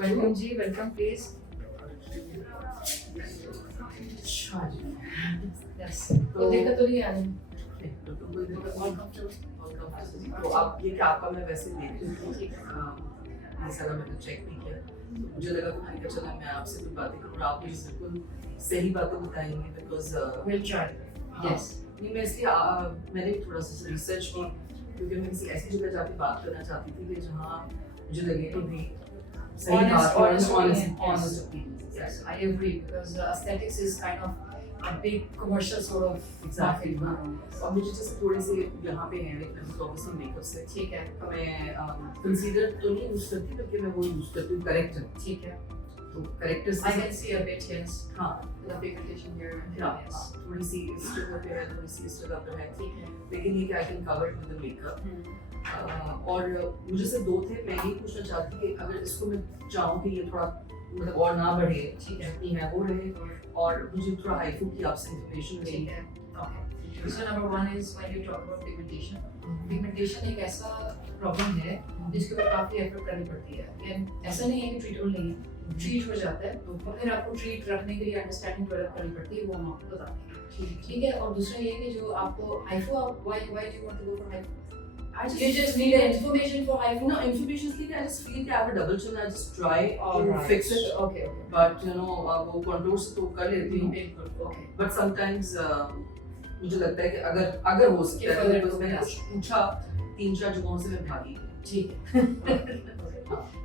Welcome जी, welcome please. Yes, कोई दिक्कत तो नहीं आ रही? तो आप ये क्या आपका मैं वैसे देख रही हूँ ये सारा मैंने चेक नहीं किया, तो मुझे लगा कि मैंने कहा चला मैं आपसे कुछ बातें करूँ और आप मुझे बिल्कुल सही बातें बताएंगे बिकॉज विल ट्राई. यस, नहीं मैं इसलिए मैंने भी थोड़ा सा रिसर्च की क्योंकि मैं किसी ऐसी जगह जाके बात करना चाहती थी कि जहाँ मुझे लगे कि नहीं सही बात honest opinion. yes, I agree because aesthetics is kind of a big commercial sort of Exactly. market. और मुझे जैसे थोड़े से यहाँ पे हैं मैं तो ऑब्वियसली मेकअप से ठीक है, मैं कंसीलर तो नहीं यूज करती बल्कि मैं वो यूज करती हूँ करेक्टर. ठीक है. तो character I can see a bit, yes. हाँ The pigmentation here. हाँ थोड़ी सी इस जगह पे है थोड़ी सी इस जगह पे है ठीक है. लेकिन ये कि I can cover with the makeup. और मुझे से दो थे मैं ये पूछना चाहती कि अगर इसको मैं चाहूँ कि ये थोड़ा मतलब और ना बढ़े ठीक है. जितनी है वो रहे और मुझे थोड़ा हाईफू की आपसे इंफॉर्मेशन ठीक है. Okay. So number one is when you talk about pigmentation. Pigmentation एक ऐसा प्रॉब्लम है जिसके ऊपर काफी एफर्ट करनी पड़ती है. And ऐसा नहीं है कि ट्रीटेबल नहीं है. ट्रीट हो जाता है और फिर आपको ट्रीट रखने के लिए अंडरस्टैंडिंग डेवलप करनी पड़ती है, वो हम आपको बताते हैं. ठीक है. और दूसरा ये कि जो आपको हाइफू आप why do you want to go for HIFU? You just need information for hypho? No, information is like I just feel that I have a double chin. I just try All to right. fix it. Okay. But you know, वो contour से तो कर लेती हूँ. बिल्कुल. Okay. But sometimes मुझे लगता है कि अगर हो सकता है तो मैंने कुछ पूछा 3-4 जगहों से मैं भागी. ठीक है.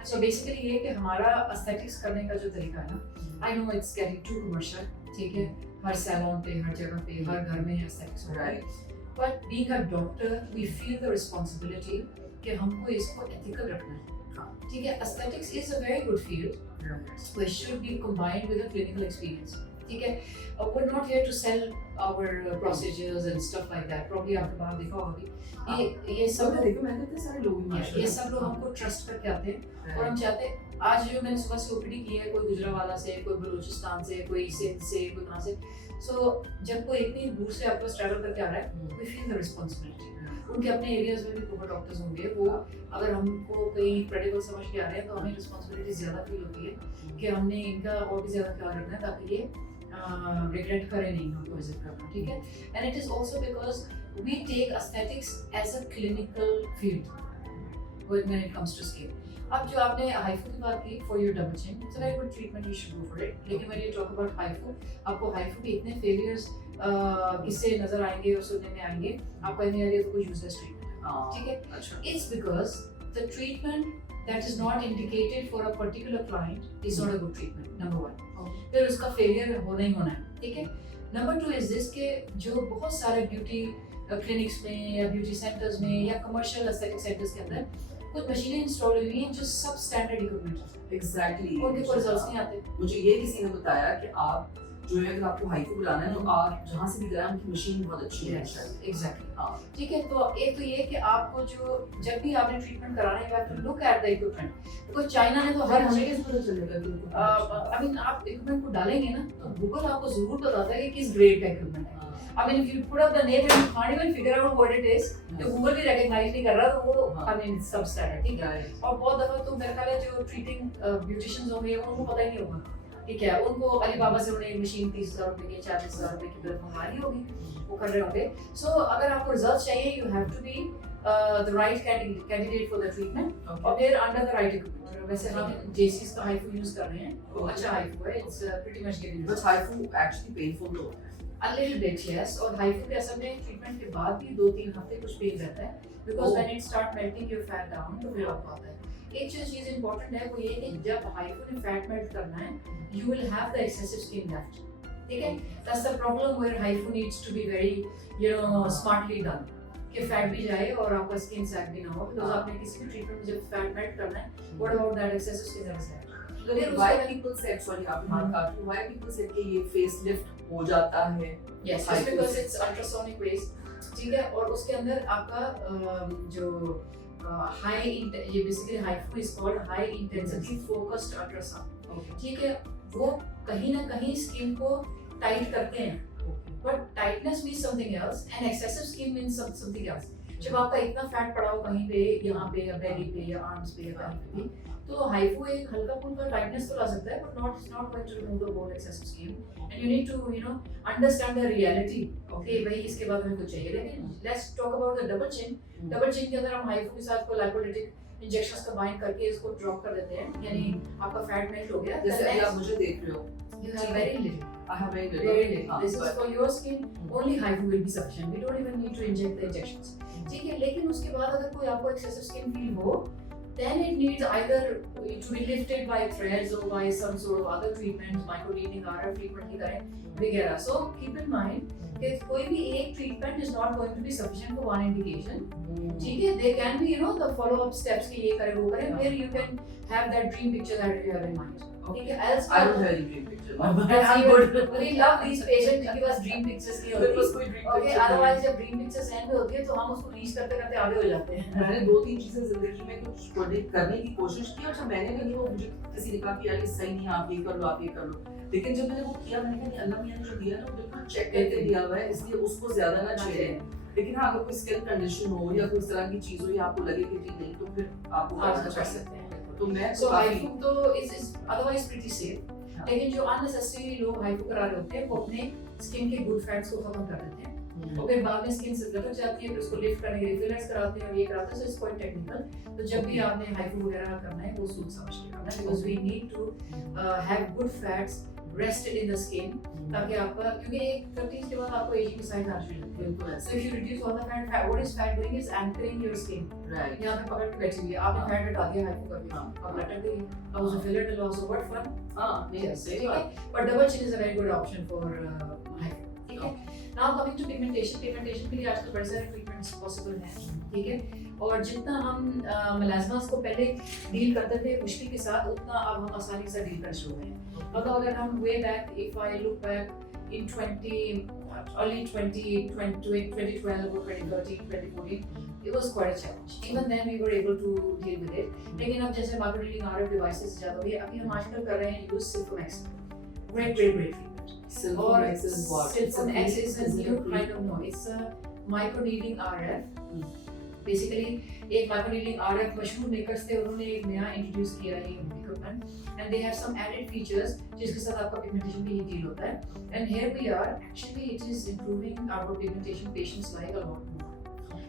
So basically ये कि हमारा aesthetics करने का जो तरीका है ना, I know it's getting too commercial. ठीक है. हर सैलून पे, हर जगह पे, हर घर में aesthetics हो रहा है. But being a doctor, we feel the responsibility कि हमको इसको ethical रखना है. ठीक है. Aesthetics is a very good field, which should be combined with a clinical experience. ठीक है. We're not here to sell our procedures and stuff like that. Probably आपने बाहर देखा होगा ये सब देखो मैंने इतने सारे लोग ये सब लोग हमको ट्रस्ट करके आते हैं और हम चाहते हैं आज जो मैंने सुबह से ओपीडी की है कोई गुजरांवाला से, कोई बलूचिस्तान से, कोई सिंध से, कोई कहाँ से. सो जब कोई इतनी दूर से आपको ट्रैवल करके आ रहा है वी फील द रिस्पॉन्सिबिलिटी. उनके अपने एरियाज में भी प्रोपर डॉक्टर्स होंगे, वो अगर हमको कहीं क्रेडिबल समझ के आ रहे हैं तो हमें रिस्पॉन्सिबिलिटी ज़्यादा फील होती है कि हमने इनका और भी ज़्यादा ख्याल रखना है ताकि ये रिग्रेट करें नहीं हमको विजिट करना. ठीक है. And it is also because we take aesthetics as a clinical field when it comes to skin. अब जो आपने हाइफू की बात की for your double chin, it's a very good treatment, you should go for it. लेकिन when you talk about HIFU, आपको HIFU के इतने फेलियर्स किससे नजर आएंगे और सुनने में आएंगे, आपको कहने वाली तो कोई यूजलेस ट्रीटमेंट. ठीक है. अच्छा. It's because the treatment that is not indicated for a particular client is not a good treatment. Number one. फिर उसका फेलियर होना ही होना है. ठीक है. नंबर टू इज दिस के जो बहुत सारे ब्यूटी क्लिनिक्स में या ब्यूटी सेंटर्स में या कमर्शियल एस्थेटिक सेंटर्स के अंदर कुछ मशीनें इंस्टॉल हुई हैं जो सब स्टैंडर्ड इक्विपमेंट है. एग्जैक्टली. उनके कोई रिजल्ट्स नहीं आते. मुझे ये किसी ने बताया कि आप जो है अगर आपको हाइफू बुलाना है तो आप जहाँ से भी कराएं उनकी मशीन बहुत अच्छी है. एग्जैक्टली. हाँ. ठीक है. तो एक तो ये कि आपको जो जब भी आपने ट्रीटमेंट कराना है आप look at the equipment. Because China ने तो हर हमें जगह कैसे पता चलेगा कि आई मीन आप इक्विपमेंट को डालेंगे ना तो गूगल आपको जरूर बताता है कि किस ग्रेड का इक्विपमेंट है. I mean, if you put up the name and you can't even figure out what it is, तो Google भी recognize नहीं कर रहा तो वो I mean सब standard. ठीक है. और बहुत दफा तो मेरे ख्याल है जो treating beauticians होंगे उनको पता ही नहीं होगा कि क्या उनको अलीबाबा से उन्हें मशीन 30,000 रुपए की 40,000 रुपए की बिल मंगानी होगी, वो कर रहे होंगे. So अगर आपको रिजल्ट चाहिए you have to be the right candidate for the treatment और फिर under the right equipment. वैसे हम JC's का हाइफू यूज कर रहे हैं, वो अच्छा हाइफू है. It's pretty much getting. But HIFU actually painful though. A little bit, yes. और हाइफू के असल में ट्रीटमेंट के बाद भी 2-3 हफ्ते कुछ पेन रहता है because when it start melting your fat down तो फिर आपको आता है. एक जो चीज़ इम्पोर्टेंट है वो ये कि जब हाइफू ने फैट मेल्ट करना है you will have the excessive skin left. ठीक है. That's the problem where hypho needs to be very smartly done. कि फैट भी जाए और आपका स्किन सैग भी ना हो because आपने किसी भी ट्रीटमेंट में जब फैट मेल्ट करना है what about that excessive skin that is there? Why people said sorry आपने मान कहा कि why people said कि ये face lift हो जाता है. Yes, just because it's ultrasonic waves. ठीक है. और उसके अंदर आपका जो हाई ये basically HIFU is called high intensity focused ultrasound. ठीक है. वो कहीं ना कहीं स्किन को टाइट करते हैं. But tightness means something else and excessive skin means something else. जब आपका इतना फैट पड़ा हो कहीं पे, यहाँ पे या बेली पे या आर्म्स पे या कहीं पे भी, तो हाइफो एक हल्का फुल्का टाइटनेस तो ला सकता है, but not it's not going to remove the whole excessive skin, and you need to understand the reality. Okay भाई इसके बाद हमें कुछ चाहिए. लेकिन let's talk about the double chin. Double chin के अंदर हम हाइफो के साथ कोई लाइपोलिटिक इंजेक्शंस कंबाइन करके इसको ड्रॉप कर देते हैं, यानी आपका फैट मेल्ट हो गया. जैसे अभी आप मुझे देख रहे हो, you have very little. I have very Very little. little. This is for your skin. Only hypo will be sufficient. We don't even need to inject the injections. ठीक है, लेकिन उसके बाद अगर कोई आपको excessive skin feel हो, then it needs either to be lifted by threads or by some sort of other treatments, microneedling, RF treatment ही करें वगैरह. So keep in mind कि कोई भी एक treatment is not going to be sufficient for one indication. ठीक है, they can be the follow up steps कि ये करें वो करें, फिर you can have that dream picture that you have in mind. Okay, else I don't have any dream picture. I'm good. We love these patients जिनके पास dream pictures नहीं मेरे पास होती. कोई dream Okay, picture otherwise जब dream pictures end में होती है तो हम उसको reach करते करते आगे हो जाते हैं. मैंने 2-3 चीजें जिंदगी में कुछ करने की कोशिश की और जब मैंने कही वो मुझे किसी ने कहा कि यार ये सही नहीं है, आप ये कर लो, आप ये कर लो. लेकिन जब मैंने वो किया मैंने कहा अल्लाह मियां ने जो दिया ना वो बिल्कुल चेक करके दिया हुआ है, इसलिए उसको ज्यादा ना छेड़ें. लेकिन हाँ अगर कोई स्किन कंडीशन हो या कोई इस तरह की चीज हो या आपको लगे कि नहीं तो फिर आप वो आप करना कर चाहिए. सकते हैं. तो मैं So HIFU तो is otherwise pretty safe. लेकिन जो unnecessary लोग HIFU करा रहे होते हैं वो अपने स्किन के गुड फैट्स को खत्म कर देते हैं और फिर बाद में स्किन से लटक जाती है, फिर उसको लिफ्ट करने के लिए फिलर्स कराते हैं और ये कराते हैं. So it's quite technical. तो जब भी आपने HIFU वगैरह करना है वो सोच समझ के करना है, because we need to have good fats rested in the skin ताकि आपका, क्योंकि एक 30 के बाद आपको एजिंग की साइन आने लगती है. बिल्कुल So if you reduce all the fat, what is fat doing is anchoring your skin. Right. यहाँ पे पकड़ के बैठी हुई है, आपने फैट हटा दिया HIFU करके, अब लटक गई, अब उसे फिलर डलवाओ. So what fun. हाँ नहीं सही बात. But double chin is a very good option for HIFU. ठीक है. Now coming to pigmentation. Pigmentation के लिए आजकल बड़े सारे treatments possible हैं. ठीक है. और जितना हम मेलास्मास को पहले डील करते थे मुश्किल के साथ, उतना अब हम आसानी से डील कर शुरू हैं. मतलब अगर हम way back, if I look back in early 2012 or 2013, 2014, it was quite a challenge. Even then we were able to deal with it. लेकिन अब जैसे microneedling RF devices ज़्यादा हो गई, अभी हम आजकल कर रहे हैं use Silfomax. Great treatment. Silfomax is what? Silfomax is a new kind of, no, it's a microneedling RF. Basically एक microneedling RF मशहूर मेकर्स थे, उन्होंने एक नया इंट्रोड्यूस किया है ये equipment, and they have some added features जिसके साथ आपका पिगमेंटेशन भी डील होता है. And here we are, actually it is improving our pigmentation patients like a lot more.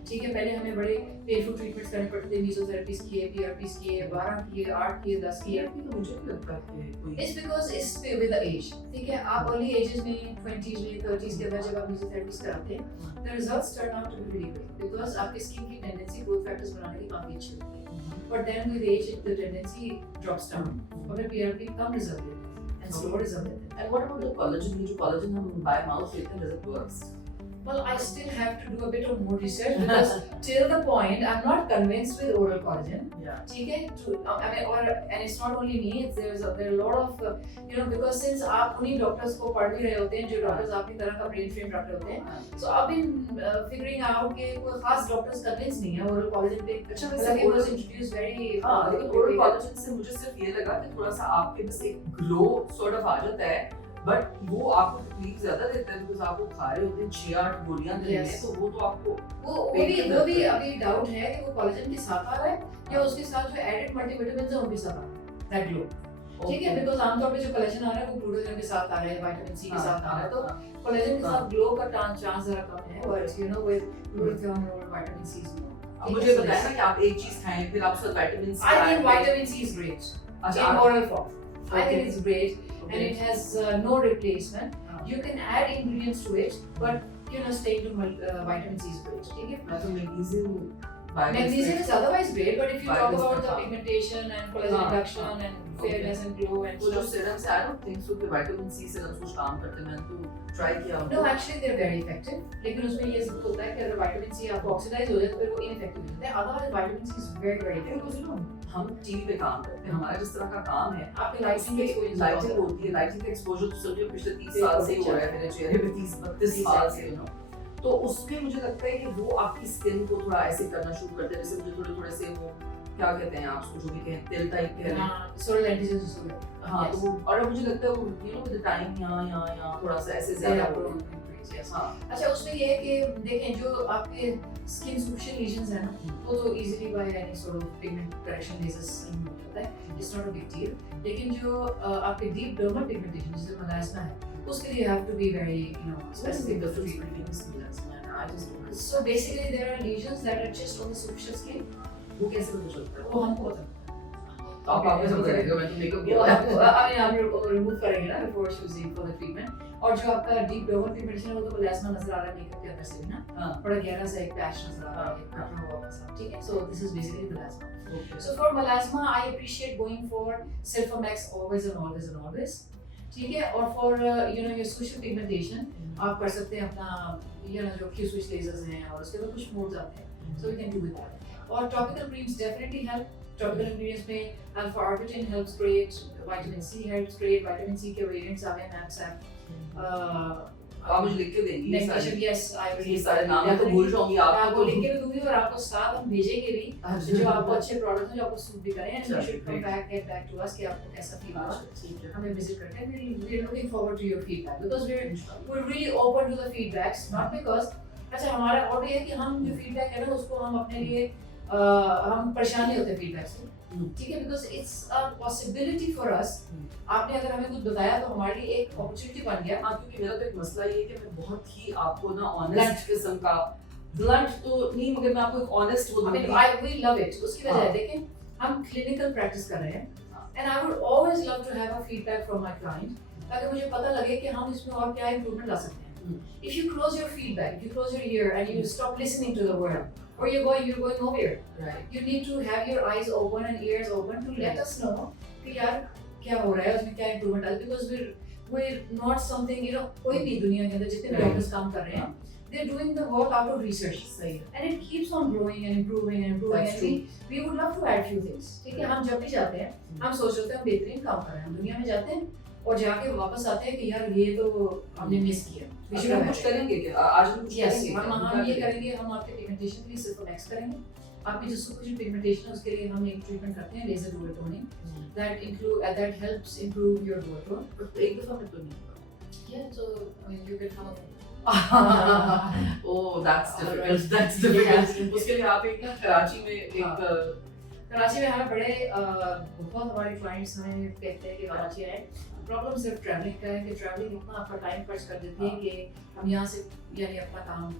ठीक है, पहले हमें बड़े पेनफुल ट्रीटमेंट्स करने पड़ते थे, मेसोथेरेपीज किए, पीआरपीज किए, 12 किए, 8 किए, 10 किए. मुझे भी लगता है कि कोई It's because it's with the age. ठीक है, आप अर्ली एजेस में 20s में 30s के अंदर जब आप मेसोथेरेपीज कराते हैं, the results turn out to be really good because आपकी स्किन की टेंडेंसी ग्रोथ फैक्टर्स बनाने की काफी अच्छी होती है. But then with age the tendency drops down. और फिर पीआरपी कम रिजल्ट देते हैं and slow रिजल्ट देते हैं. And what about the collagen? ये जो collagen हम by mouth लेते हैं, does it works? Well, I still have to do a bit of more research because till the point I'm not convinced with oral collagen. Yeah. ठीक है, I mean, and it's not only me. There are a lot of because since आप उन्हीं doctors को पढ़ भी रहे होते हैं जो डॉक्टर्स आपकी तरह का ब्रेन ट्रेन डॉक्टर होते हैं. So I've been figuring out कि कोई खास डॉक्टर्स कन्विंस नहीं है oral collagen पे. अच्छा वैसे it was introduced very. हाँ, लेकिन oral collagen से मुझे सिर्फ ये लगा कि थोड़ा सा आपके बस एक ग्लो sort of आ जाता है, बट वो आपको तकलीफ ज्यादा देता है बिकॉज़ आप वो खा रहे होते हैं 6-8 गोलियां दिन में, तो वो तो आपको वो भी अभी डाउट है कि वो कोलेजन के साथ आ रहा है या उसके साथ जो एडेड मल्टीविटामिन्स हैं उनके साथ आ रहा है. That glow. ठीक है, बिकॉज़ आमतौर पे जो कोलेजन आ रहा है वो ग्लूटाथियोन के साथ आ रहा है, विटामिन सी के साथ आ रहा है, तो कोलेजन के साथ ग्लो का चांस जरा कम है, और विद ग्लूटाथियोन और विटामिन सी इज मोर. अब मुझे बताया ना कि आप एक चीज खाएं फिर आप साथ vitamin C. I think vitamin C is great. In oral form. I think it's great. And it has no replacement. You can add ingredients to it, but staying to vitamin C is great. ठीक है? मैं तो magnesium Magnesium is otherwise great, but if you talk about the pigmentation and collagen reduction and fairness and glow and वो जो stuff. Serum से I don't think so कि vitamin C serum कुछ काम करते हैं. मैंने तो ट्राई किया. No, actually they're very effective. लेकिन उसमें ये जरूर होता है कि अगर vitamin C आपको ऑक्सीडाइज हो जाए तो फिर वो ineffective हो जाता है. Otherwise vitamin C is very very effective. Because हम टीवी पे काम करते हैं, हमारा जिस तरह का काम है, आपके लाइटिंग एक्सपोजर लाइटिंग होती है, लाइटिंग का एक्सपोजर तो समझो पिछले 30 साल से ही हो रहा है मेरे चेहरे पे, 30-32 साल से तो उसमें मुझे लगता है कि वो आपकी स्किन को थोड़ा ऐसे करना शुरू करते हैं, जैसे मुझे थोड़े थोड़े से वो क्या कहते हैं आप उसको जो भी कहें तिल टाइप के हैं. सोलर लेंटिल्स हो गए. हाँ, तो वो और मुझे लगता है वो विद द टाइम यहाँ थोड़ा सा ऐसे ज्यादा हो. अच्छा, उसमें ये है कि देखें जो आपके स्किन सुपरफिशियल लीजन्स है ना, वो तो easily by any sort of pigment correction lasers remove होता है, it's not a big deal. लेकिन जो आपके डीप डर्मल पिगमेंटेशन जैसे मेलास्मा है, उसके लिए you have to be very, you know, specific with the treatment. So basically there are lesions that are just on the superficial skin. वो कैसे पता चलता है? वो हमको पता तो आप आगे सब करेंगे, मैं तो मेकअप किया वो है. आपको आप रिमूव करेंगे ना before choosing for the treatment. और जो आपका डीप डर्मल पिगमेंटेशन है वो तो मेलास्मा नजर आ रहा है मेकअप के अंदर से भी ना, हाँ. बड़ा गहरा सा एक पैच नजर आ रहा है अपना वापस. ठीक है, so this is basically melasma. Okay. So for melasma I appreciate going for Silphomex always and always and always. ठीक है, और for you know your superficial pigmentation आप कर सकते हैं अपना you know जो Q switch lasers हैं और उसके बाद कुछ मोड्स आते हैं, so we can do with that. और topical creams definitely help. Topical ingredients में alpha arbutin helps create, vitamin C helps create, vitamin C के variants आ गए हैं MAPSAP. आप मुझे लिख के देंगी ये सारे. Yes, I will. ये सारे नाम मैं तो भूल जाऊंगी. आपको लिख के भी दूंगी और आपको साथ हम भेजेंगे भी जो आपको अच्छे प्रोडक्ट्स हैं जो आपको सूट भी करें. And you should come back, get back to us कि आपको कैसा फील हुआ. ठीक है. हमें विजिट करके we're looking forward to your feedback because we're really open to the feedbacks, not because अच्छा हमारा ऑर्डर है कि हम जो फीडबैक है ना उसको हम अपने लिए हम परेशान नहीं होते फीडबैक से. ठीक है, because it's a possibility for us. आपने अगर हमें कुछ बताया तो हमारे लिए एक अपॉर्चुनिटी बन गया. हाँ, क्योंकि मेरा तो एक मसला ये है कि मैं बहुत ही आपको ना ऑनेस्ट किस्म का, ब्लंट तो नहीं मगर मैं आपको एक ऑनेस्ट वो दूंगी. We love it. उसकी वजह है देखें हम क्लिनिकल प्रैक्टिस कर रहे हैं and I would always love to have a feedback from my client ताकि मुझे पता लगे कि हम इसमें और क्या इंप्रूवमेंट ला सकते हैं. If you close your feedback, if you close your ear and you stop listening to the world, where you're going nowhere. Right. You need to have your eyes open and ears open to let us know कि यार क्या हो रहा है उसमें क्या improvement uh. Because we're not something, you know, कोई भी दुनिया के अंदर जितने भी डॉक्टर्स काम कर रहे हैं they're doing the work out of research. सही है. And it keeps on growing and improving and improving. That's and we would love to add few things. ठीक है, हम जब भी जाते हैं हम सोच रहे हैं हम बेहतरीन काम कर रहे हैं. हम दुनिया में जाते हैं और जाके वापस आते हैं कि यार ये तो हमने मिस किया. हम कुछ करेंगे क्या आज हम कुछ करेंगे? हम ये करेंगे, हम आपके पिगमेंटेशन के लिए सिल्फोमेक्स करेंगे. आपकी जो सुपरफिशियल पिगमेंटेशन है उसके लिए हम एक ट्रीटमेंट करते हैं laser dual toning that helps improve your dual tone. एक दफा में तो नहीं होगा. Yeah, so I mean you can come up. Oh, that's difficult. That's difficult. उसके लिए आप एक कराची में एक कराची में हमें बड़े बहुत हमारे क्लाइंट्स हमें कहते हैं कि कराची आए. प्रॉब्लम सिर्फ ट्रैवलिंग का है कि ट्रैवलिंग इतना आपका टाइम खर्च कर देती है कि हम यहाँ से यानी अपना काम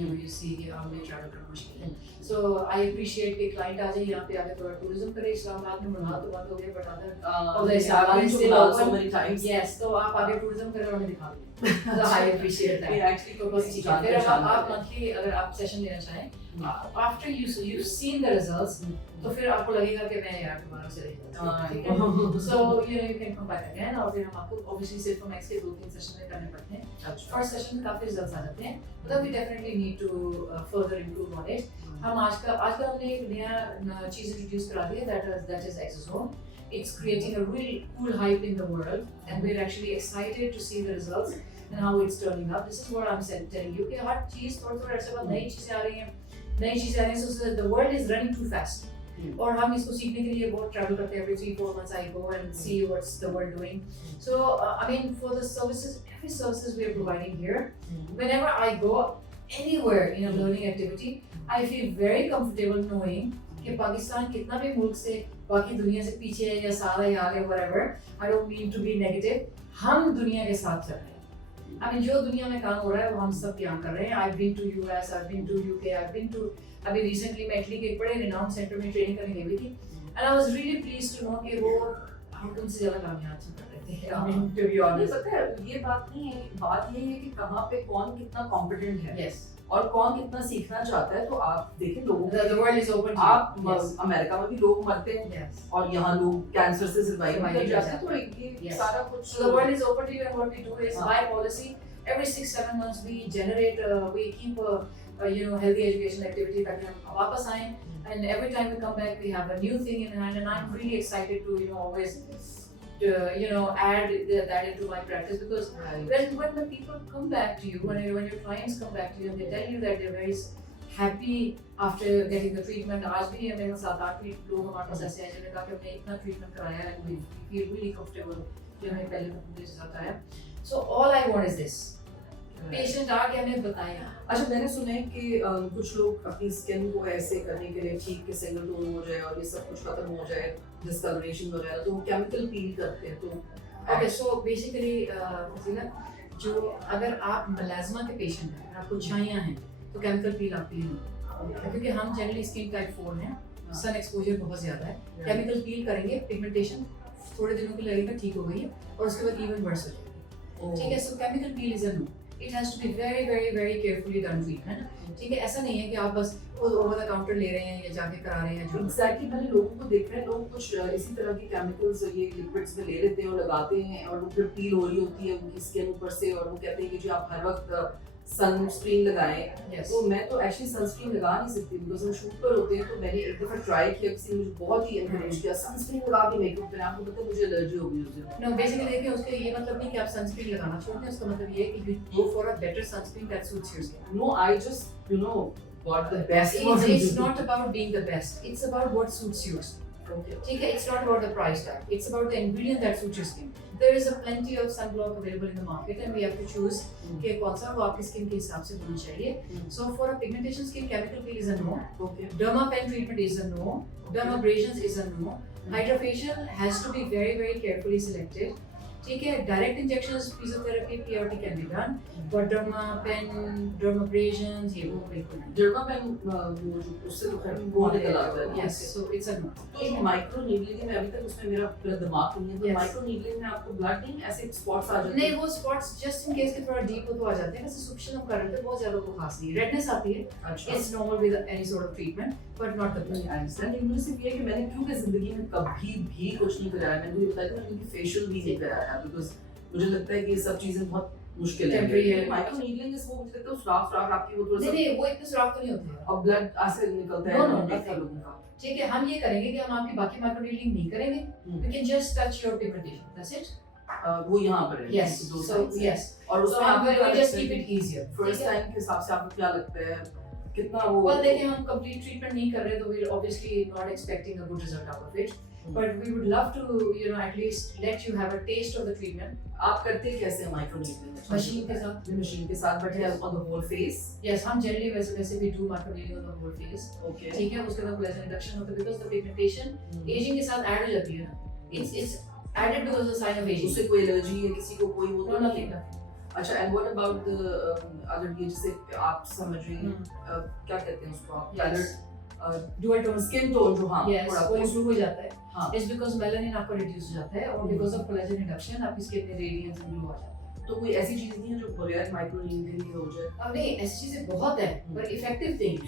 you see कि हमें ट्रैवल करना मुश्किल है. So I appreciate कि क्लाइंट आ जाए यहाँ पे आके थोड़ा टूरिज्म करे. इस्लामाबाद में मुनाद तो बंद हो गया but other I've been to so many times. Yes, तो आप आगे टूरिज्म करें और हमें दिखा दें. So I appreciate that. Actually तो बस ठीक है. फिर आप मंथली अगर आप सेशन लेना चाहें after you've seen the results तो फिर आपको लगेगा कि मैं यार दोबारा से ठीक है. So you can come back again और फिर हम आपको obviously सिर्फ हम के 2-3 सेशन में करने पड़ते हैं. फर्स्ट सेशन में काफी रिजल्ट्स आ जाते हैं मतलब we definitely need to further improve on it. हम आजकल हमने एक नया चीज इंट्रोड्यूस करा दी है that is Exosome. It's creating a really cool hype in the world and we're actually excited to see the results and how it's turning up. This is what I'm telling you कि हर चीज थोड़ा ऐसे बाद नई चीजें आ रही हैं. So the world is running too fast. और हम इसको सीखने के लिए बहुत ट्रैवल करते हैं. Every 3-4 months I go and see what's the world doing. So I mean for the services, every services we are providing here, whenever I go anywhere in a learning activity, I feel very comfortable knowing कि पाकिस्तान कितना भी मुल्क से बाकी दुनिया से पीछे है या सारा या आगे whatever. I don't mean to be negative. हम दुनिया के साथ चल रहे हैं. I mean जो दुनिया में काम हो रहा है वो हम सब यहाँ कर रहे हैं. I've been to US, I've been to UK, I've been to अभी recently मैं इटली के एक बड़े renowned center में ट्रेनिंग करने गई थी and I was really pleased to know कि वो हम तुमसे ज़्यादा काम यहाँ अच्छा कर रहे थे. I mean to be honest. पता है ये बात नहीं है. बात ये है कि कहाँ पे कौन कितना competent है. Yes. और कौन कितना सीखना चाहता है. तो आप देखें लोगों the world is open to आप अमेरिका में भी लोग मरते हैं और यहाँ लोग कैंसर से सर्वाइव कर जाते हैं. तो ये सारा कुछ so the world is open to you and what we do is by policy every 6-7 months we generate we keep healthy education activity ताकि हम वापस आएं and every time we come back we have a new thing in hand and I'm really excited to always add that into my practice because when the people come back to you when your clients come back to you and they tell you that they're very happy after getting the treatment. आज भी मेरे 7-8 लोग हमारे पास ऐसे हैं जिन्होंने कहा कि हमने इतना ट्रीटमेंट कराया है we feel really comfortable कि हमें पहले तो मुझे साथ आया. So all I want is this patient आके हमें बताएगा. अच्छा मैंने सुना है कि कुछ लोग अपनी स्किन को ऐसे करने के लिए ठीक के सिंगल टोन हो जाए और ये सब कुछ खत्म हो जाए डिस्कलरेशन वगैरह, तो वो केमिकल पील करते हैं. तो ओके सो बेसिकली जो अगर आप मलाजमा के पेशेंट हैं, आपको छाइयाँ हैं, तो केमिकल पील आप पील नहीं, क्योंकि हम जनरली स्किन टाइप 4 हैं, सन एक्सपोजर बहुत ज़्यादा है. केमिकल पील करेंगे, पिगमेंटेशन थोड़े दिनों के लिए लगेगा ठीक हो गई है और उसके बाद इवन वर्स हो जाएगी. ठीक है, so chemical peel is a no. It has to be very very very carefully done treatment. ठीक है, ऐसा नहीं है कि आप बस ओवर द काउंटर ले रहे हैं या जाके करा रहे हैं. जो एग्जैक्टली मैंने लोगों को देखा है, लोग कुछ इसी तरह के केमिकल्स ये लिक्विड्स में ले लेते हैं और लगाते हैं और वो फिर पील हो रही होती है उनकी स्किन ऊपर से, और वो कहते हैं कि जो आप हर वक्त सनस्क्रीन लगाएं. Yes. तो मैं तो एक्चुअली सनस्क्रीन लगा नहीं सकती बिकॉज हम शूट पर होते हैं. तो मैंने एक दफा ट्राई किया, किसी ने मुझे बहुत ही एनकरेज किया सनस्क्रीन लगा के मेकअप करें. आपको पता है मुझे एलर्जी हो गई उससे. नो बेसिकली देखिए, उसका ये मतलब नहीं कि आप सनस्क्रीन लगाना छोड़ दें. उसका मतलब ये है कि you go for a better sunscreen that suits your skin. No I just you know what the best It's not about being the best. It's about what suits yours. okay. ठीक है, it's not about the price tag. It's about the ingredient that suits your skin. There is a plenty of sunblock available in the market, and we have to choose कि कौन सा वो आपकी skin के हिसाब से होना चाहिए. So for a pigmentation skin, chemical peel is a no. Okay. Dermapen treatment is a no. Dermabrasions is a no. Hydrofacial has to be very very carefully selected. ठीक है, direct injections physiotherapy PRT can be done, but dermapen, dermabrasions ये वो बिल्कुल नहीं. डर्मापेन वो जो उससे तो खैर वो निकल आता है. Yes, so it's a no. तो माइक्रो नीडलिंग में अभी तक उसमें मेरा पूरा दिमाग नहीं है. तो Yes. माइक्रो नीडलिंग में आपको ब्लड नहीं ऐसे स्पॉट्स आ जाते नहीं, वो स्पॉट्स जस्ट इन केस के थोड़ा डीप हो तो आ जाते हैं. वैसे सुपरफिशियल हम कर रहे थे, बहुत ज्यादा को खास नहीं. रेडनेस आती है, अच्छा. It's normal with any sort of treatment, but not the I understand. मुझे सिर्फ ये है कि मैंने क्योंकि जिंदगी में कभी भी कुछ नहीं कराया. मैंने तो ये बताया था मैंने फेशियल भी नहीं कराया बिकॉज मुझे लगता है कि ये सब चीजें बहुत मुश्किल है. Temporary है. माइक्रो नीडलिंग इस वो मुझे लगता है सुराख आपकी वो थोड़ा नहीं सा नहीं, वो इतने सुराख तो नहीं होते हैं. और ब्लड ऐसे निकलता है. No, no, देखा nothing. लोगों का. ठीक है, हम ये करेंगे कि हम आपकी बाकी माइक्रो नीडलिंग नहीं करेंगे. We can just touch your pigmentation, that's it. वो यहाँ पर है. यस, दो सो sides हैं. यस, और सो उसमें हम आपको क्या विल जस्ट लगता है कीप इट कि इजियर. फर्स्ट टाइम के हिसाब से आपको क्या लगता है कितना वो Well, देखिए, हम कंप्लीट ट्रीटमेंट नहीं कर रहे तो we're obviously not expecting a good result out of it. But we would love to, at least let you have a taste of the treatment. आप करते कैसे माइक्रो नीडलिंग? मशीन के साथ. मशीन के साथ but on the whole face. Yes, हम generally वैसे भी do micro needling on the whole face. Okay. ठीक है, उसके बाद collagen reduction होता है because the pigmentation aging के साथ add हो जाती है ना. It's added because of the sign of aging. उससे कोई एलर्जी है किसी को कोई वो No, तो nothing. अच्छा. एंड व्हाट अबाउट द अगर ये जैसे आप समझ रही हैं क्या कहते हैं उसको आप Yes. Colour Dual tone. Skin tone जो हाँ Yes, थोड़ा वो improve हो जाता है. हाँ. It's because melanin आपका reduce हो जाता है और because of collagen reduction आपकी skin में radiance and glow आ जाता है. तो कोई ऐसी चीज नहीं है जो बगैर माइक्रो नीडलिंग के हो जाए? अब नहीं, ऐसी चीजें बहुत है पर effective thing.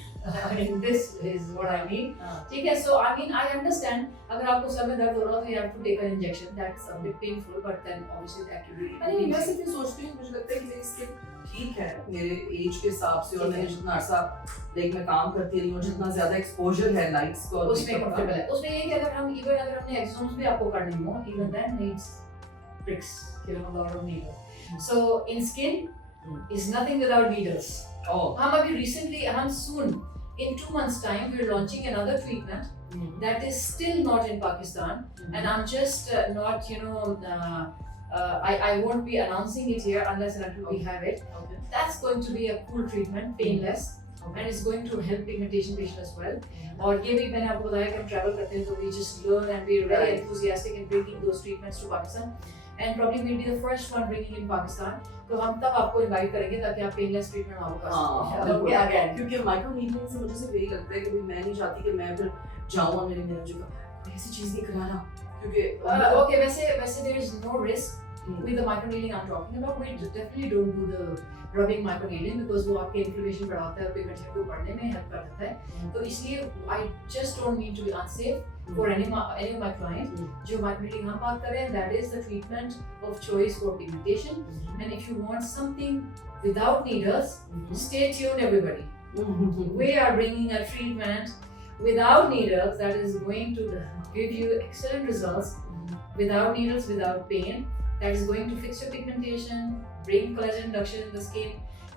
This is what I mean. ठीक है, so I mean I understand अगर आपको सर में दर्द हो रहा हो तो you have to take an injection. That's a bit painful, but then obviously that you नहीं मैं सिर्फ ये सोचती हूँ, मुझे लगता है कि मेरी स्किन ठीक है मेरे एज के हिसाब से और मैंने जितना अरसा लाइक मैं काम करती रही हूँ जितना ज्यादा एक्सपोजर है लाइट्स को और उसमें कंफर्टेबल है. उसमें ये कि अगर हमने एक्सोम्स भी आपको करने हो, even then needs pricks, a lot of needles. So in skin is nothing without needles. हम अभी recently, हम soon in 2 months time we're launching another treatment that is still not in Pakistan, and I'm just not I won't be announcing it here unless and until we have it. That's going to be a cool treatment, painless, and it's going to help pigmentation patient as well. और ये भी मैंने आपको बताया कि हम travel करते हैं तो we just learn and we're very enthusiastic in bringing those treatments to Pakistan, and probably we'll be the first one bringing in Pakistan. तो हम तब आपको इनवाइट करेंगे ताकि आप पेनलेस ट्रीटमेंट वहाँ कर सकें. क्योंकि माइक्रो नीडलिंग से मुझे सिर्फ यही लगता है कि मैं नहीं चाहती कि मैं फिर जाऊँ और मेरे मैनेजर को ऐसी चीज नहीं कराना क्योंकि okay, वैसे there is no risk with the micro needling I'm talking about. We definitely don't do the rubbing micro needling because वो आपके inflammation बढ़ाता है और pigmentation को बढ़ने में help कर देता है. तो इसलिए I just don't mean to be unsafe for any of my clients. जो micro needling हम बात कर रहे हैं, that is the treatment of choice for pigmentation. And if you want something without needles, stay tuned everybody. We are bringing a treatment without needles that is going to give you excellent results, without needles, without pain, that is going to fix your pigmentation, bring collagen reduction in the skin,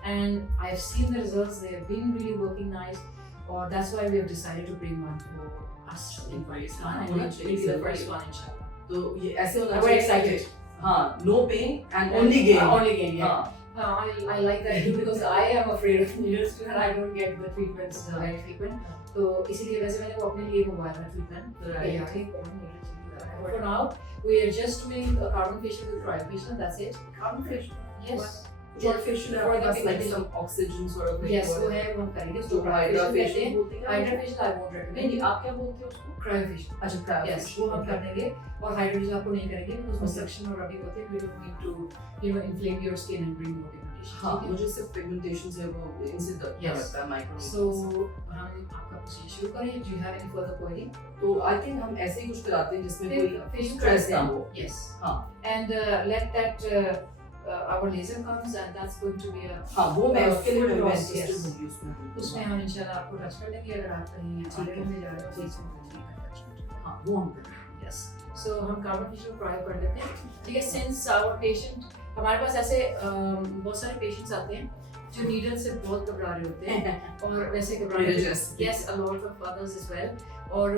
and I've seen the results. They have been really working nice, or that's why we have decided to bring one for us in Pakistan, and it will be the first one inshallah. तो ये ऐसे होना We're excited. हाँ, no pain and only gain. Only gain, yeah. I like that too because I am afraid of needles too and I don't get the treatments very frequent. तो इसीलिए वैसे मैंने वो अपने लिए मंगवाया था treatment. Right. For now, we are just doing a carbon facial with cryofacial. That's it. Carbon facial. Yes. Short facial For आपके the pass like pigmentation. some oxygen sort of. Yes, वो है वो हम करेंगे. तो उसको cryofacial कहते hydra हैं. बोलते हैं. Hydra facial I won't नहीं recommend. नहीं आप क्या बोलते हैं उसको? Cryofacial. अच्छा cryofacial. Yes, वो हम कर देंगे और hydra facial आपको नहीं करेंगे because उसमें suction और rubbing होते हैं. We don't need to inflame your skin and bring more pigmentation. हाँ मुझे सिर्फ pigmentation से वो इनसे डर लगता है micro. So हम आपका प्रोसीजर शुरू करें. Do you have any further query? तो I think हम ऐसे ही कुछ कराते हैं जिसमें कोई facial stress ना हो. Yes. हाँ. And let that our laser comes and that's going to be a हाँ वो मैं उसके लिए मैं Yes. interested हूँ उसमें. उसमें हम इंशाल्लाह आपको टच कर लेंगे अगर आप कहीं अच्छी में जा रहे हो तो इसमें टच कर. हाँ वो हम करेंगे. Yes. So हम कार्बन फेशियल ट्राई कर लेते हैं. ठीक है. Since our patient हमारे पास ऐसे बहुत सारे पेशेंट्स आते हैं जो नीडल से बहुत घबरा रहे होते हैं और वैसे घबरा रहे हैं. Yes, a lot of others as well. और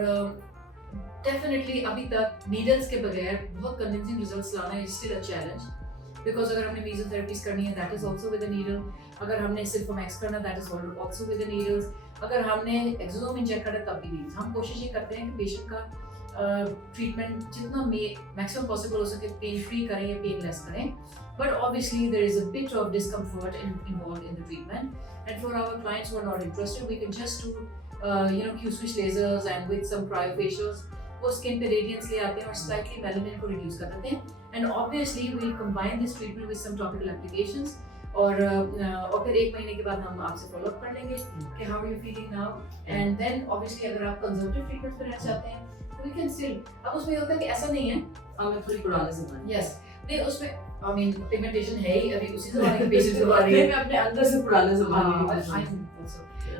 डेफिनेटली अभी तक नीडल्स के बगैर बहुत कन्विंसिंग रिजल्ट्स लाना is still a challenge because अगर हमने मेसोथेरेपीज करनी है that is also with a needle. अगर हमने सिल्फोमैक्स करना that is also with a needles. अगर हमने एक्सोसोम इंजेक्ट करना तब भी नीडल्स. हम कोशिश ये करते हैं कि पेशेंट का ट्रीटमेंट जितना मैक्सिमम पॉसिबल हो सके पेन फ्री करें या पेनलेस करें. But obviously there is a bit of discomfort involved in the treatment. And for our clients who are not interested, we can just do Q-switch lasers and with some cryofacials. वो skin पे radiance ले आते हैं और slightly melanin को reduce कर देते हैं. And obviously we'll combine this treatment with some topical applications. और फिर 1 महीने के बाद हम आपसे follow up कर लेंगे कि how are you feeling now. And then obviously अगर आप conservative treatment पे रहना चाहते हैं तो we can still. अब उसमें होता है कि ऐसा नहीं है. हमें थोड़ी पुराने ज़माने. Yes. नहीं उसमें I mean पिगमेंटेशन है ही अभी उसी ज़माने के पेशेंट्स को आ रही है. मैं अपने अंदर से पुराने ज़माने की.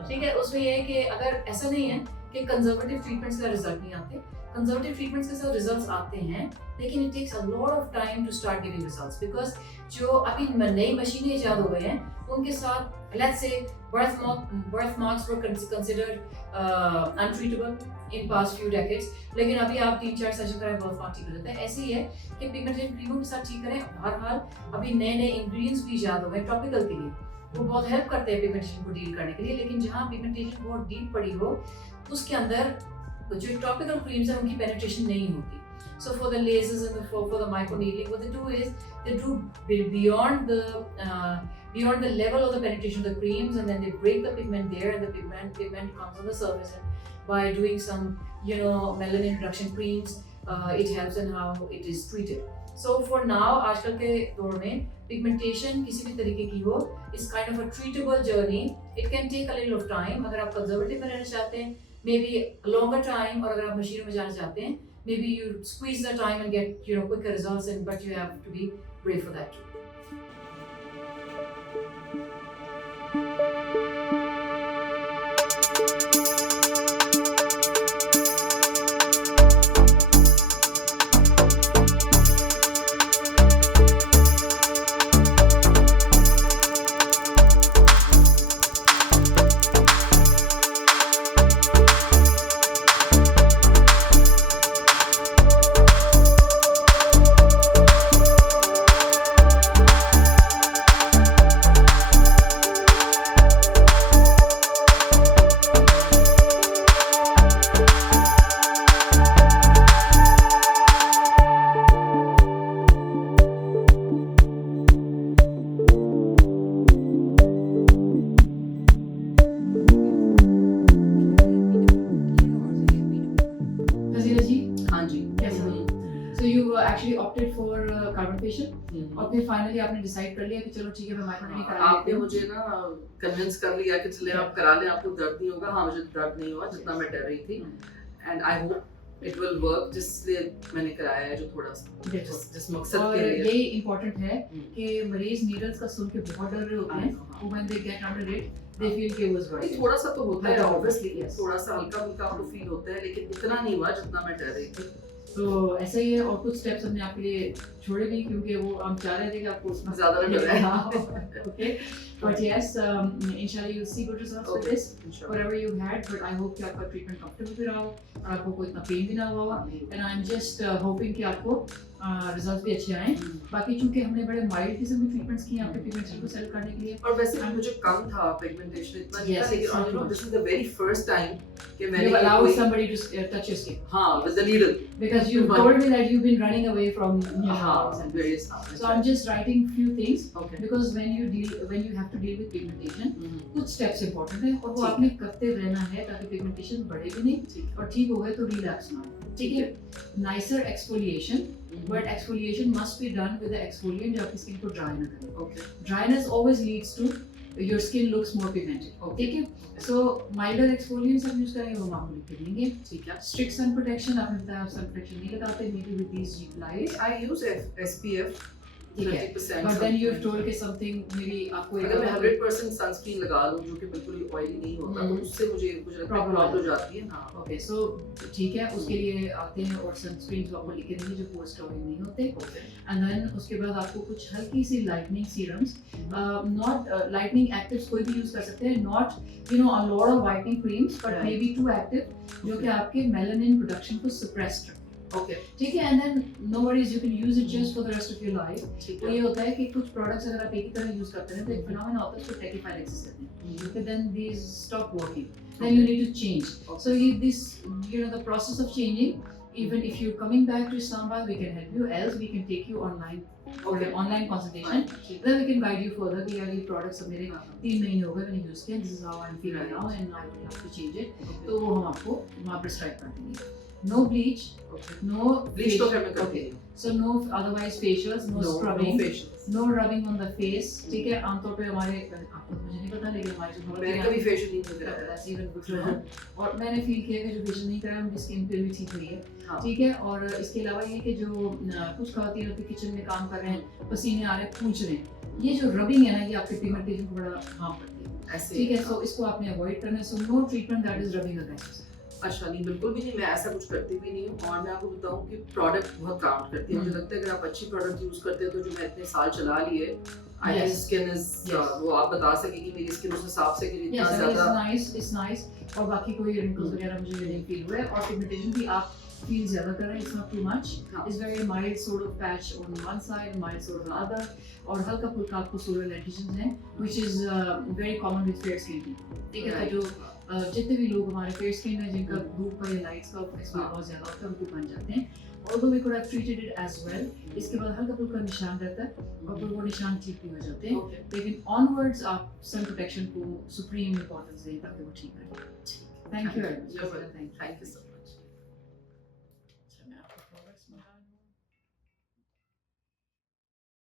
ठीक है. उसमें ये है कि अगर ऐसा नहीं है कि कंजर्वेटिव ट्रीटमेंट्स का रिजल्ट नहीं आते. कंजर्वेटिव ट्रीटमेंट्स के साथ रिजल्ट्स आते हैं लेकिन it takes a lot of time to start giving results because जो अभी नई मशीनें इजाद हो गए हैं उनके साथ let's say birthmarks were considered untreatable in past few decades. लेकिन अभी आप 3-4 सेशन करें birthmark ठीक हो जाता है. ऐसे ही है कि पिगमेंटेशन क्रीमों के साथ ठीक करें. हर हाल अभी नए इंग्रेडिएंट्स भी इजाद हो गए टॉपिकल के लिए. वो बहुत हेल्प करते हैं पिगमेंटेशन को डील करने के लिए. लेकिन जहाँ पिगमेंटेशन बहुत डीप पड़ी हो उसके अंदर जो टॉपिकल क्रीम्स हैं उनकी पेनिट्रेशन नहीं होती. So for the lasers and for the microneedling, what they do is they do beyond the level of the penetration of the creams, and then they break the pigment there, and the pigment comes on the surface. And by doing some melanin reduction creams, it helps in how it is treated. So for now, आजकल के दौर में pigmentation किसी भी तरीके की हो is kind of a treatable journey. It can take a little of time. अगर आप conservative में रहना चाहते हैं, maybe a longer time, और अगर आप मशीनों में जाना चाहते हैं, maybe you squeeze the time and get quicker results, but you have to be brave for that too. Actually opted for carbon facial और फिर finally आपने decide कर लिया कि चलो ठीक है मैं microneedling करा लेती हूँ. आपने मुझे ना convince कर लिया कि चले आप करा लें, आपको दर्द नहीं होगा. हाँ मुझे दर्द नहीं हुआ जितना मैं डर रही थी. And I hope it will work. जिसलिए मैंने कराया है जो थोड़ा सा जिस मकसद के लिए. यही important है कि मरीज needles का सुन के बहुत डर रहे होते हैं. When they get under it, they feel कि it was right. थोड़ा सा तो होता है obviously. थोड़ा सा हल्का फुल्का आपको फील होता है लेकिन इतना नहीं हुआ जितना मैं डर रही थी. तो ऐसा ही है. और कुछ स्टेप्स हमने आपके लिए छोड़े नहीं क्योंकि वो हम चाह रहे थे कि आपको उसमें ज़्यादा ना डरे. Okay, but yes, inshallah you'll see good results with this. Whatever you had, but I hope कि आपका ट्रीटमेंट कंफर्टेबल भी रहा हो और आपको कोई इतना पेन भी ना हुआ हो. And I'm just hoping कि आपको रिजल्ट भी अच्छे आए। बाकी चूंकि हमने बड़े माइल्ड किस्म के ट्रीटमेंट्स किए आपके पिगमेंटेशन को सेटल करने के लिए। और वैसे भी मुझे कम था पिगमेंटेशन इतना नहीं था, Yes, लेकिन it's not you know much. This is the very first time कि You मैंने allowed कोई somebody to touch your skin हाँ with the needle because you Right. told me that you've been running away from हाँ and various so I'm just writing few things okay because when you have to deal with pigmentation कुछ steps important है और वो ठीक आपने करते रहना है ताकि pigmentation बढ़े भी नहीं ठीक और ठीक हो गए तो relapse ना हो। ठीक है। Nicer exfoliation but exfoliation must be done with the exfoliant जो आपकी स्किन को ड्राई ना करे। okay Dryness always leads to your skin looks more pigmented। ठीक है। So milder exfoliants आप यूज करेंगे वो हम आपको लिख के देंगे। ठीक है Strict sun protection आपने बताया आप sun protection नहीं लगाते maybe with these lights। I use SPF ठीक है। 30% But then you've told कि something maybe आपको अगर मैं 100% सनस्क्रीन लगा लूं जो कि बिल्कुल ही ऑयली नहीं होता तो उससे मुझे कुछ लगता है Problem प्रॉब्लम हो है। जाती है हाँ ओके सो ठीक है उसके लिए आते हैं और सनस्क्रीन आपको लिख के देंगे जो पोस्ट ऑयल नहीं होते okay एंड देन उसके बाद आपको कुछ हल्की सी lightening serums not lightening actives कोई भी यूज कर सकते हैं not you know a lot of whitening creams but Right. May be too active जो कि आपके मेलानिन प्रोडक्शन को सप्रेस रखें। okay ठीक है and then no worries you can use it just for the rest of your life. ठीक तो है ये होता है कि कुछ प्रोडक्ट्स अगर आप एक ही तरह यूज करते हैं तो एक फिनोमेना होता है उसको टेकिफाइलेक्सिस कहते हैं। Okay, then these stop working. Then you need to change. So the process of changing. Even if you're coming back to Islamabad, we can help you. Else, we can take you online. Okay. Online consultation. ठीक Then we can guide you further. कि यार ये products अब मेरे है 3 महीने हो गए मैंने यूज किया. This is how I'm feeling Right. now, and I will have to change it. okay तो वो हम आपको वहाँ prescribe कर देंगे. No bleach, okay no bleach तो फिर मैं Okay. करती हूँ So no otherwise facials, no scrubbing. no facials No rubbing on the face, ठीक है। आमतौर पे हमारे आपको तो मुझे नहीं पता लेकिन हमारे जो बहुत मैंने कभी फेशियल नहीं किया है That's even good to know. और मैंने फील किया कि जो फेशियल नहीं कराया उनकी स्किन फिर भी ठीक हुई है। हाँ ठीक है। और इसके अलावा ये कि जो कुछ खवातीन होती किचन में काम कर रहे हैं पसीने आ रहे हैं पूछ रहे हैं ये जो रबिंग है ना ये आपके पिगमेंटेशन को बड़ा हार्म करती है। ऐसे ठीक है। सो इसको आपने अवॉइड करना है। So no treatment that is rubbing against. अच्छा नहीं बिल्कुल भी नहीं मैं ऐसा कुछ करती भी नहीं हूँ और मैं आपको बताऊँ कि प्रोडक्ट बहुत काउंट करती है मुझे लगता है अगर आप अच्छी प्रोडक्ट यूज करते हो तो जो मैं इतने साल चला लिए I think Yes. Skin is Yes. वो आप बता सके कि मेरी स्किन उस हिसाब से कि जितना Yes, ज्यादा it's nice और बाकी कोई रिंकल्स वगैरह मुझे नहीं फील हुए और पिगमेंटेशन भी आप फील ज्यादा कर रहे हैं। It's not too much. हाँ। It's very mild sort of patch on one side mild sort on other और हल्का फुल्का आपको सोलर एडिशंस हैं which is very common with fair skin people. ठीक है। तो जो जितने भी लोग हमारे फेयर स्किन है जिनका धूप का या लाइट्स का एक्सपोजर बहुत ज्यादा होता है उनको बन जाते हैं। Although we could have treated it as well, इसके बाद हल्का फुल्का निशान रहता है और फिर वो निशान ठीक भी हो जाते हैं। Okay. लेकिन ऑनवर्ड्स आप सन प्रोटेक्शन को सुप्रीम इंपॉर्टेंस दें ताकि वो ठीक रहे। Thank you very much. You're welcome. Thank you so much.